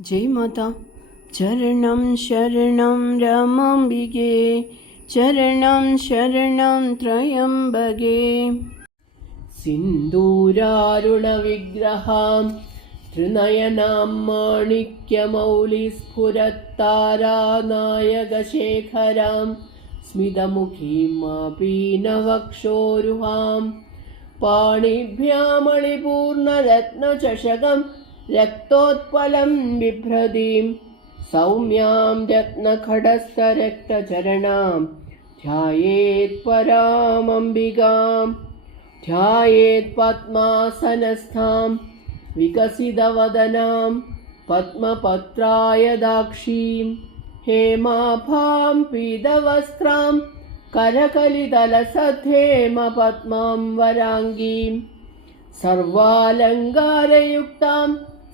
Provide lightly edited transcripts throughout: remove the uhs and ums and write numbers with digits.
जय माता। चरणं शरणं रमाम्बिके, चरणं शरणं त्रयम्बके। सिन्दूरारुणविग्रहां त्रिनयनां माणिक्यमौलिस्फुरत्तारानायकशेखरां स्मितमुखीं मापीनवक्षोरुहां पाणिभ्यामणिपूर्णरत्नचषकं रक्तोत्पलं बिभ्रतीं सौम्यां रत्नखडस्थरक्तचरणां ध्यायेत् परामम्बिकाम्। ध्यायेत् पद्मासनस्थां विकसितवदनां पद्मपत्रायदाक्षीं हेमाभां पीतवस्त्रां करकलितलसद्धेमपद्मां वराङ्गीं सर्वालङ्कारयुक्तां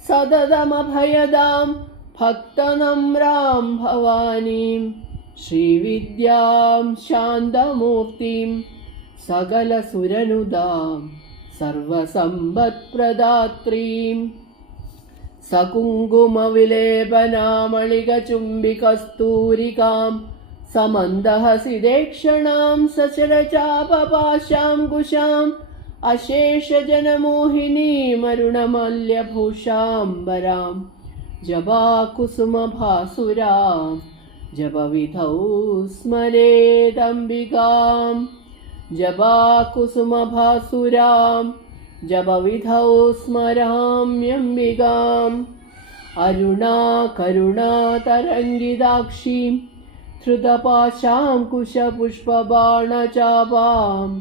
सततमभयदां भक्तनम्रां भवानीं श्रीविद्यां शान्तमूर्तिं सकलसुरनुदां सर्वसम्पत्प्रदात्रीं सकुङ्कुमविलेपनामणिकचुम्बिकस्तूरिकां समन्दहसिदेक्षणां सचरचापपाशां कुशाम् अशेषजनमोहिनीमरुणमल्यभूषाम्बरां जपाकुसुमभासुरां जपविधौ स्मरेदम्बिकां। जपाकुसुमभासुरां जपविधौ स्मराम्यम्बिकाम्। अरुणाकरुणातरङ्गिताक्षीं धृतपाशां कुशपुष्पबाणचापाम्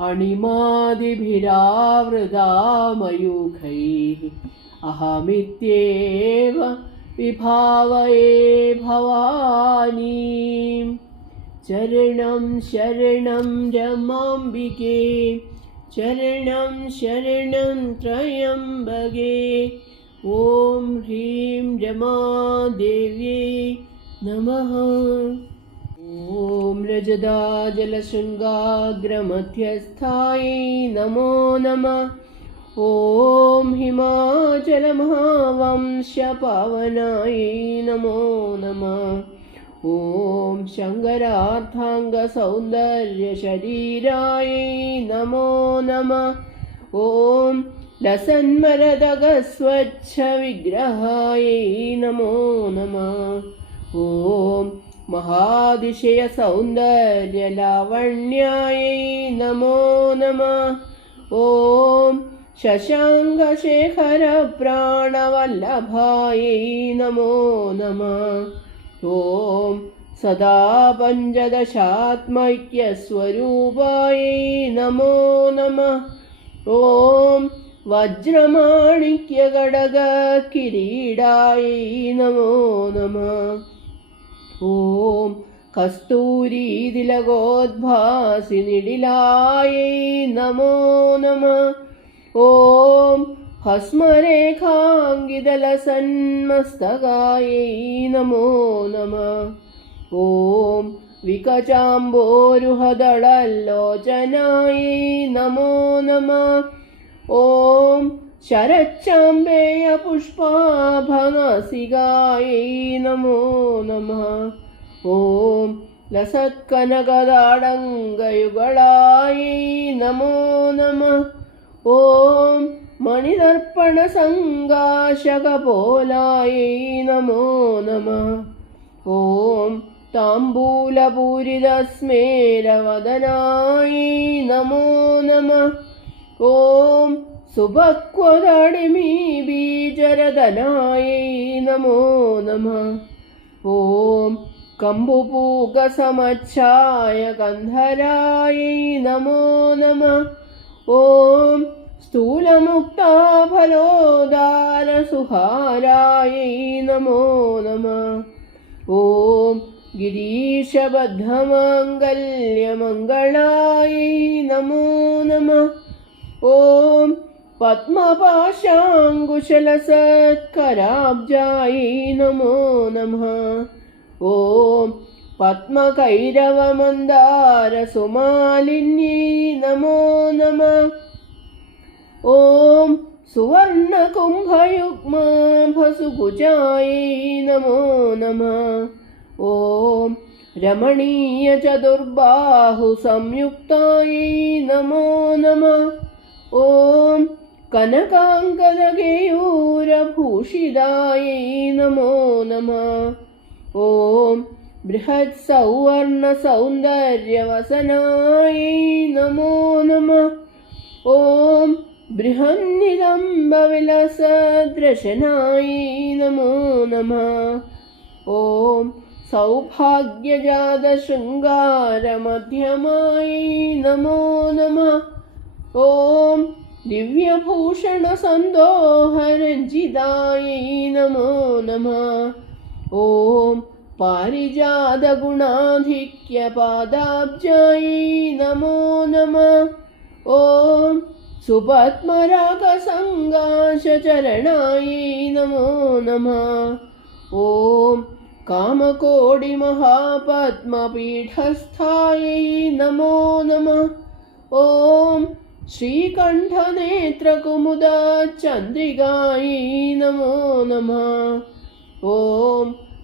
अणिमादिभिरावृतामयूखैः अहमित्येव विभावये भवानीम्। चरणं शरणं रमाम्बिके, चरणं शरणं त्रयम्बके। ॐ ह्रीं रमादेव्यै नमः। ॐ रजदाजलशृङ्गाग्रमध्यस्थायै नमो नमः। ॐ हिमाचलमहावंशपावनायै नमो नमः। ॐ शङ्करार्थाङ्गसौन्दर्यशरीरायै नमो नमः। ॐ लसन्मरदगस्वच्छविग्रहायै नमो नमः। ॐ महातिशयसौन्दर्यलावण्यायै नमो नमः। ॐ शशाङ्कशेखरप्राणवल्लभायै नमो नमः। ॐ सदा पञ्चदशात्मैक्यस्वरूपायै नमो नमः। ॐ वज्रमाणिक्यगडगकिरीडायै नमो नमः। ॐ कस्तूरीतिलकोद्भासिनिडिलायै नमो नमः। ॐ भस्मरेखाङ्गितलसन्मस्तकायै नमो नमः। ॐ विकचाम्बोरुहदळल्लोचनायै नमो नमः। ॐ शरच्चाम्बेयपुष्पाभनासिकायै नमो नमः। ॐ लसत्कनकदाडङ्गयुगळायै नमो नमः। ॐ मणिदर्पणसङ्गाशकपोलायै नमो नमः। ॐ ताम्बूलपूरितस्मेरवदनायै नमो नमः। ॐ सुभक्वदडिमीबीजरदनायै नमो नमः। ॐ कम्बुपूगसमच्छायकन्धरायै नमो नमः। ॐ स्थूलमुक्ताफलोदारसुहारायै नमो नमः। ॐ गिरीशबद्धमङ्गल्यमङ्गलायै नमो नमः। ॐ पद्मपाशाङ्कुशलसत्कराब्जायै नमो नमः। ॐ पद्मकैरवमन्दारसुमालिन्यै नमो नमः। ॐ सुवर्णकुम्भयुग्मभसुकुचायै नमो नमः। ॐ रमणीयचतुर्बाहुसंयुक्तायै नमो नमः। ॐ कनकाङ्कदकेयूरभूषितायै नमो नमः। ॐ बृहत्सौवर्णसौन्दर्यवसनायै नमो नमः। ॐ बृहन्निलम्बविलसदृशनायै नमो नमः। ॐ सौभाग्यजातशृङ्गारमध्यमायै नमो नमः। ॐ दिव्यभूषणसन्दोहरञ्जितायै नमो नमः। ॐ पारिजातगुणाधिक्यपादाब्जायै नमो नमः। ॐ सुपद्मरागसङ्गाशचरणायै नमो नमः। ॐ कामकोटिमहापद्मपीठस्थायै नमो नमः। ॐ श्रीकण्ठनेत्रकुमुदचन्द्रिकायै नमो नमः। ॐ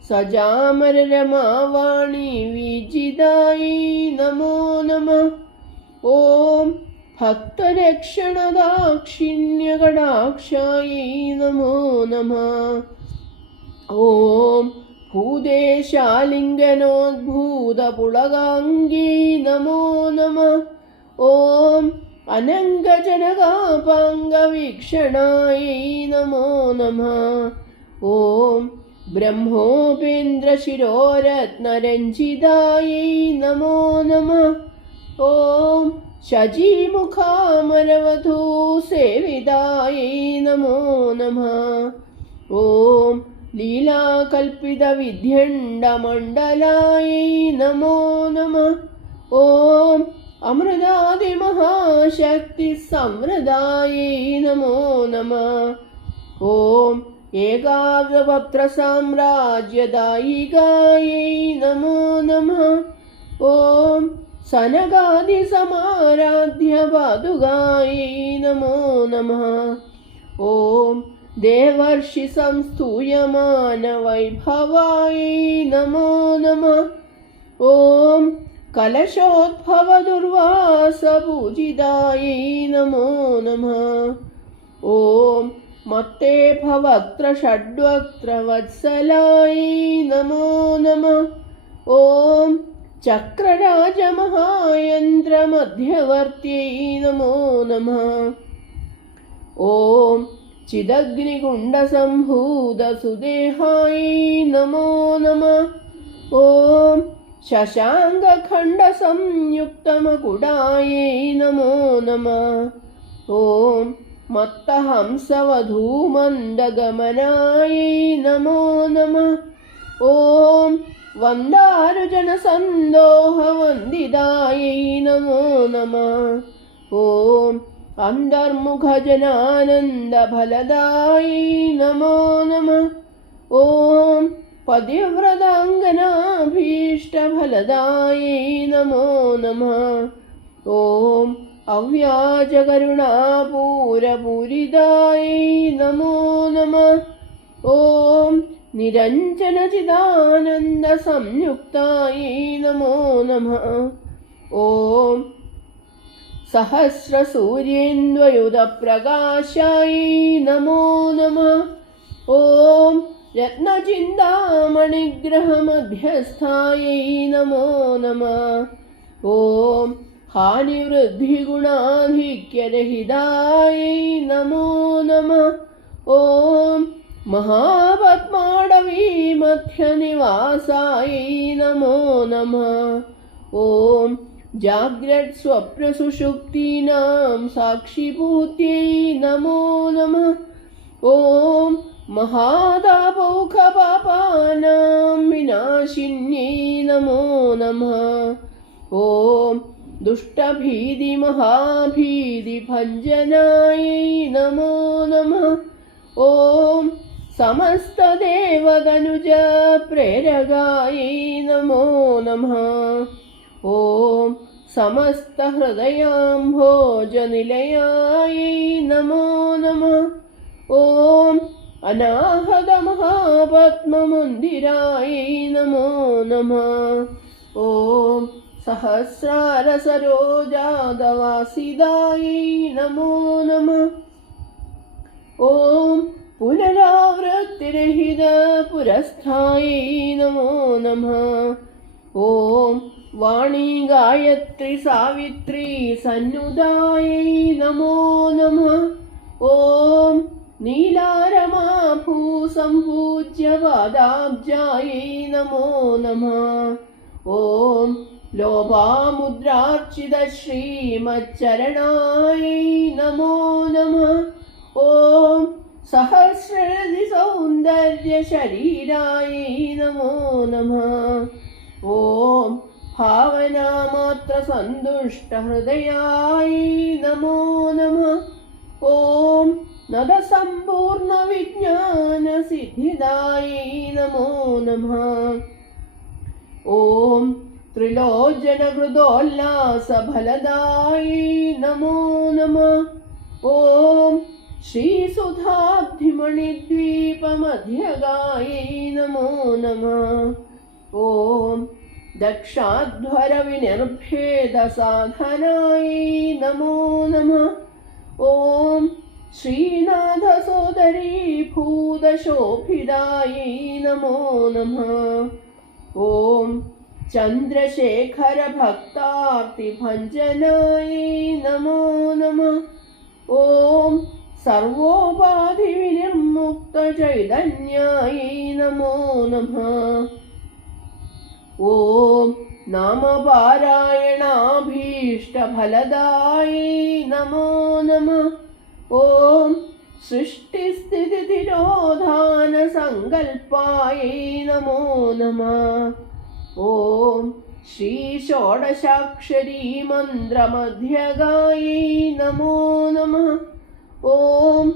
सजामररमावाणीविजितायै नमो नमः। ॐ भक्तरक्षणदाक्षिण्यकटाक्षायै नमो नमः। ॐ भूदेशालिङ्गनोद्भूतपुलगाङ्गी नमो नमः। ॐ अनङ्गजनकापाङ्गवीक्षणायै नमो नमः। ॐ ब्रह्मोपेन्द्रशिरोरत्नरञ्जितायै नमो नमः। ॐ शचीमुखामरवधूसेवितायै नमो नमः। ॐ लीलाकल्पितविध्यण्डमण्डलायै नमो नमः। ॐ अमृतादिमहाशक्तिसंवृतायै नमो नमः। ॐ एकाग्रवक्त्रसाम्राज्यदायिकायै नमो नमः। ॐ सनकादिसमाराध्यपादुकायै नमो नमः। ॐ देवर्षिसंस्तूयमानवैभवायै नमो नमः। ॐ कलशोद्भवदुर्वासपूजितायै नमो नमः। ॐ मत्तेभवक्त्रषड्वक्त्रवत्सलायै नमो नमः। ॐ चक्रराजमहायन्त्रमध्यवर्त्यै नमो नमः। ॐ चिदग्निकुण्डसम्भूतसुदेहायै नमो नमः। ॐ शशाङ्कखण्डसंयुक्तमकुटायै नमो नमः। ॐ मत्तहंसवधूमन्दगमनायै नमो नमः। ॐ वन्दारुजनसन्दोहवन्दितायै नमो नमः। ॐ अन्तर्मुखजनानन्दफलदायै नमो नमः। ॐ पतिव्रताङ्गनाभीष्टफलदायै नमो नमः। ॐ अव्याजकरुणापूरपूरितायै नमो नमः। ॐ निरञ्जनचिदानन्दसंयुक्तायै नमो नमः। ॐ सहस्रसूर्येन्द्वयुधप्रकाशायै नमो नमः। ॐ रत्नचिन्तामणिग्रहमध्यस्थायै नमो नमः। ॐ हानिवृद्धिगुणाधिक्यरहितायै नमो नमः। ॐ महापद्माडवीमध्यनिवासायै नमो नमः। ॐ जाग्रत्स्वप्नसुषुप्तीनां साक्षिभूत्यै नमो नमः। ॐ महादापौखपापानां विनाशिन्यै नमो नमः। ॐ दुष्टभीतिमहाभीतिभञ्जनायै नमो नमः। ॐ समस्तदेवतनुजप्रेरकायै नमो नमः। ॐ സമസ്തഹൃദയാംഭോജനിലയായൈ നമോ നമഃ. ഓം അനാഹതമഹാപത്മമന്ദിരായൈ നമോ നമഃ. ഓം സഹസ്രാരസരോജാതവാസിതായൈ നമോ നമഃ. ഓം പുനരാവൃത്തിരഹിത പുരസ്ഥായൈ നമോ നമഃ. ഓം വാണീ ഗായത്രി സാവിത്രി സന്നുദായൈ നമോ നമഃ. ഓം നീലാരമാഭൂസംപൂജ്യ പാദാബ്ജായൈ നമോ നമഃ. ഓം ലോപാമുദ്രാർച്ചിത ശ്രീമച്ചരണായൈ നമോ നമഃ. ഓം സഹസ്രരതി സൗന്ദര്യ ശരീരായൈ നമോ നമഃ. ഓം ഭാവനാമാത്ര സന്തുഷ്ട ഹൃദയായൈ നമോ നമഃ. ഓം നദസമ്പൂർണ്ണ വിജ്ഞാന സിദ്ധിദായൈ നമോ നമഃ. ഓം ത്രിലോചന ഹൃദോല്ലാസ ഫലദായൈ നമോ നമഃ. ഓം ശ്രീസുധാബ്ധിമണിദ്വീപമധ്യഗായൈ നമോ നമഃ. ഓം ദക്ഷാധ്വര വിനിർഭേദ സാധനായൈ നമോ നമഃ. ഓം ശ്രീനാഥ സോദരീ ഭൂതശോഭിതായൈ നമോ നമഃ. ഓം ചന്ദ്രശേഖര ഭക്താർത്തിഭഞ്ജനായൈ നമോ നമഃ. ഓം സർവോപാധി വിനിർമുക്ത ചൈതന്യായൈ നമോ നമഃ. ഓം നാമപാരായണാഭീഷ്ടഫലദായൈ നമോ നമഃ. ഓം സൃഷ്ടിസ്ഥിതിതിരോധാന സങ്കൽപ്പായൈ നമോ നമഃ. ഓം ശ്രീ ഷോഡശാക്ഷരീ മന്ത്രമധ്യഗായൈ നമോ നമഃ. ഓം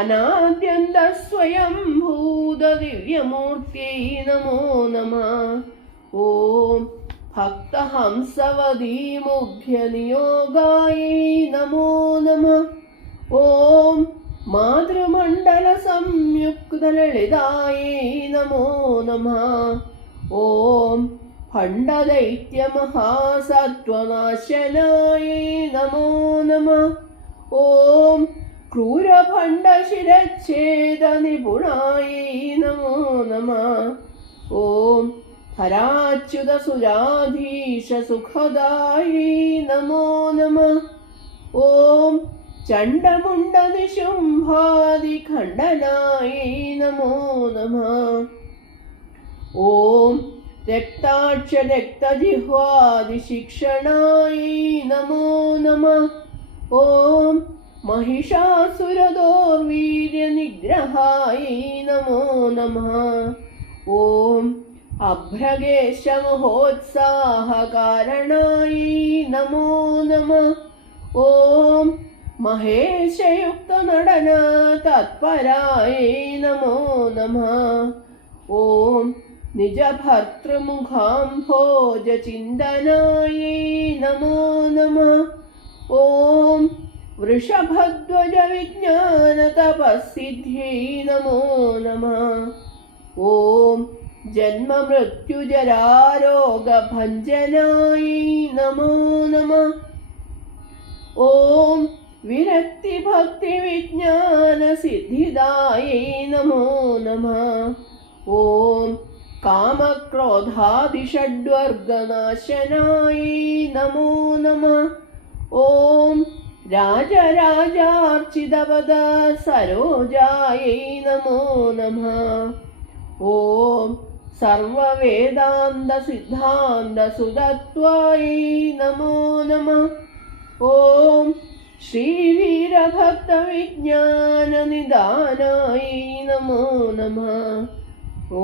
അനാദ്യന്ത സ്വയംഭൂത ദിവ്യമൂർത്യൈ നമോ നമഃ. ഓം ഭക്തഹംസവദീ മുഖ്യനിയോഗായൈ നമോ നമഃ. ഓം മാതൃമണ്ഡല സംയുക്തലളിതായൈ നമോ നമഃ. ഓം ഭണ്ഡദൈത്യമഹാസത്വനാശനായൈ നമോ നമഃ. ഓം ക്രൂരഭണ്ഡശിരച്ഛേദനിപുണായൈ നമോ നമഃ. ഓം ഹരാച്യുതസുരാധീശസുഖദായൈ നമോ നമഃ. ഓം ചണ്ഡമുണ്ഡനിശുംഭാദിഖണ്ഡനായൈ നമോ നമഃ. ഓം രക്താക്ഷരക്തജിഹ്വാദിശിക്ഷണായൈ നമോ നമഃ. ഓം महिषासुरदोर्वीर्यनिग्रहायै नमो नमः. ॐ अभ्रगेशमहोत्साहकारणायै नमो नमः. ॐ महेशयुक्तनडनतत्परायै नमो नमः. ॐ निजभर्तृमुखाम्भोजचिन्तनायै नमो नमः. ॐ वृषभध्वज विज्ञानतपःसिद्ध्यै नमो नमः. ॐ जन्ममृत्युजरारोगभञ्जनायै नमो नमः. ॐ विरक्तिभक्तिविज्ञानसिद्धिदायै नमो नमः. ॐ कामक्रोधादिषड्वर्गनाशनायै नमो नमः. ॐ राजराजार्चितपद सरोजायै नमो नमः. ॐ सर्ववेदान्तसिद्धान्तसुतत्वायै नमो नमः. ॐ श्रीवीरभक्तविज्ञाननिदानायै नमो नमः. ॐ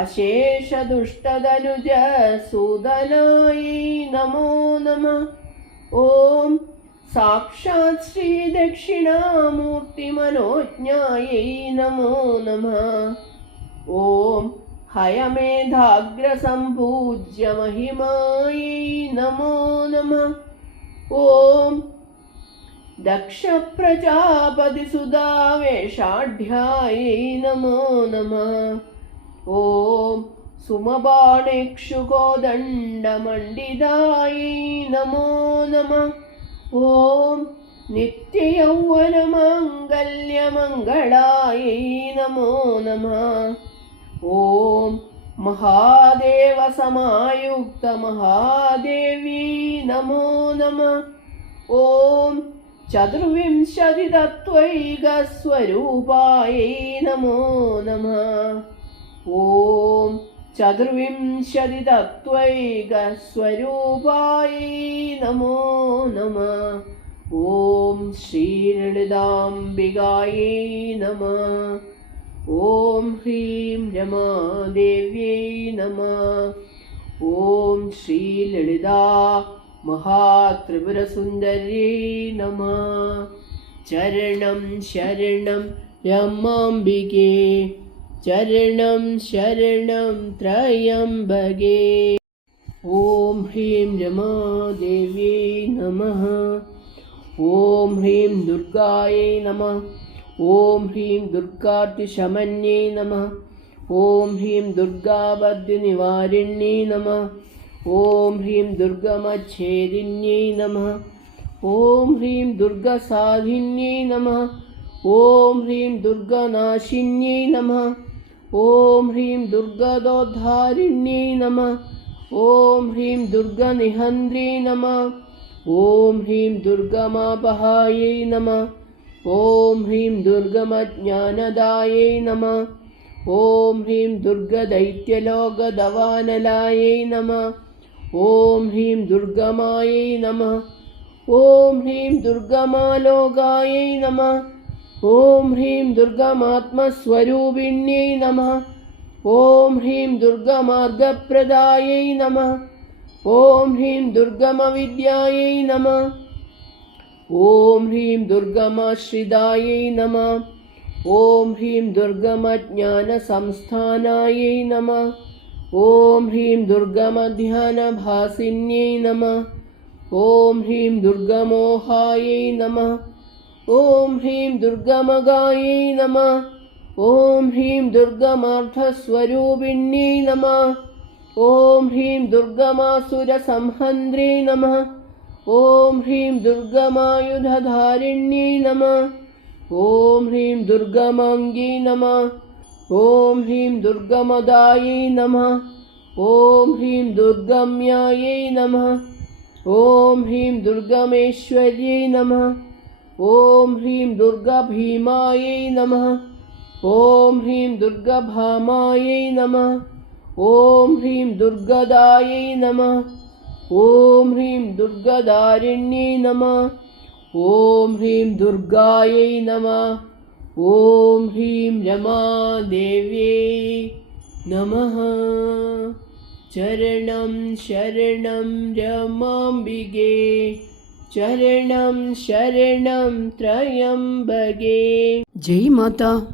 अशेषदुष्टदनुजसूदनायै नमो नमः. ॐ साक्षात् श्रीदक्षिणामूर्तिमनोज्ञायै नमो नमः. ॐ हयमेधाग्रसम्पूज्य महिमायै नमो नमः। ॐ दक्षप्रजापतिसुधावेषाढ्यायै नमो नमः। ॐ सुमबाणेक्षुकोदण्डमण्डितायै नमो नमः। ॐ नित्ययौवनमाङ्गल्यमङ्गलायै नमो नमः। ॐ महादेवसमायुक्तमहादेवी नमो नमः। ॐ चतुर्विंशतितत्त्वैकस्वरूपायै नमो नमः। ॐ चतुर्विंशतितत्त्वैकस्वरूपायै नमो नमः। ॐ श्रीललिताम्बिकायै नमः। ॐ ह्रीं रमादेव्यै नमः। ॐ श्रीललिता महात्रिपुरसुन्दर्यै नमः। चरणं शरणं रमाम्बिके, चरणं शरणं त्र्यम्बके। ॐ ह्रीं रमादेव्यै नमः। ॐ ह्रीं दुर्गायै नमः। ॐ ह्रीं दुर्गातिशमन्यै नमः। ॐ ह्रीं दुर्गावद्यनिवारिण्यै नमः। ॐ ह्रीं दुर्गमच्छेदिन्यै नमः। ॐ ह्रीं दुर्गसाधिन्यै नमः। ॐ ह्रीं दुर्गनाशिन्यै नमः। ॐ ह्रीं दुर्गदोद्धारिण्यै नमः। ॐ ह्रीं दुर्गनिहन्त्र्यै नमः। ॐ ह्रीं दुर्गमापहायै नमः। ॐ ह्रीं दुर्गमज्ञानदायै नमः। ॐ ह्रीं दुर्गदैत्यलोकदवानलायै नमः। ॐ ह्रीं दुर्गमायै नमः। ॐ ह्रीं दुर्गमालोकायै नमः। ॐ ह्रीं दुर्गमात्मस्वरूपिण्यै नमः। ॐ ह्रीं दुर्गमार्गप्रदायै नमः। ॐ ह्रीं दुर्गमविद्यायै नमः। ॐ ह्रीं दुर्गमाश्रितायै नमः। ॐ ह्रीं दुर्गमज्ञानसंस्थानायै नमः। ॐ ह्रीं दुर्गमध्यानभासिन्यै नमः। ॐ ह्रीं दुर्गमोहायै नमः। ॐ ह्रीं दुर्गमगायै नमः। ॐ ह्रीं दुर्गमार्थस्वरूपिण्यै नमः। ॐ ह्रीं दुर्गमासुरसंहन्त्र्यै नमः। ॐ ह्रीं दुर्गमायुधधारिण्यै नमः। ॐ ह्रीं दुर्गमाङ्ग्यै नमः। ॐ ह्रीं दुर्गमदायै नमः। ॐ ह्रीं दुर्गम्यायै नमः। ॐ ह्रीं दुर्गमेश्वर्यै नमः। ॐ ह्रीं दुर्गभीमायै नमः। ॐ ह्रीं दुर्गभामायै नमः। ॐ ह्रीं दुर्गदायै नमः। ॐ ह्रीं दुर्गदारिण्यै नमः। ॐ ह्रीं दुर्गायै नमः। ॐ ह्रीं रमादेव्यै नमः। चरणं शरणं रमाम्बिके, चरणं शरणं त्र्यम्बके। जय माता।